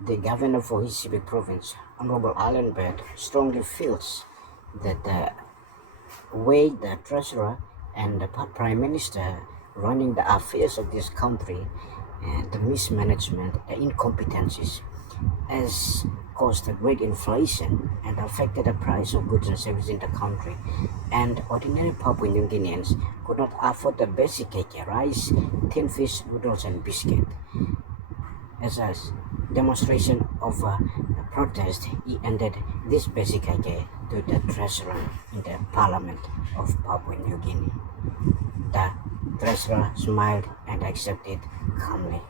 The governor for his civic province, Honorable Allan, strongly feels that the way the treasurer and the prime minister running the affairs of this country, the mismanagement, the incompetencies, has caused a great inflation and affected the price of goods and services in the country. And ordinary Papua New Guineans could not afford the basic cake, rice, tinfish, noodles, and biscuit. As a demonstration of protest, he ended this basic cake to the treasurer in the parliament of Papua New Guinea. The treasurer smiled and accepted calmly.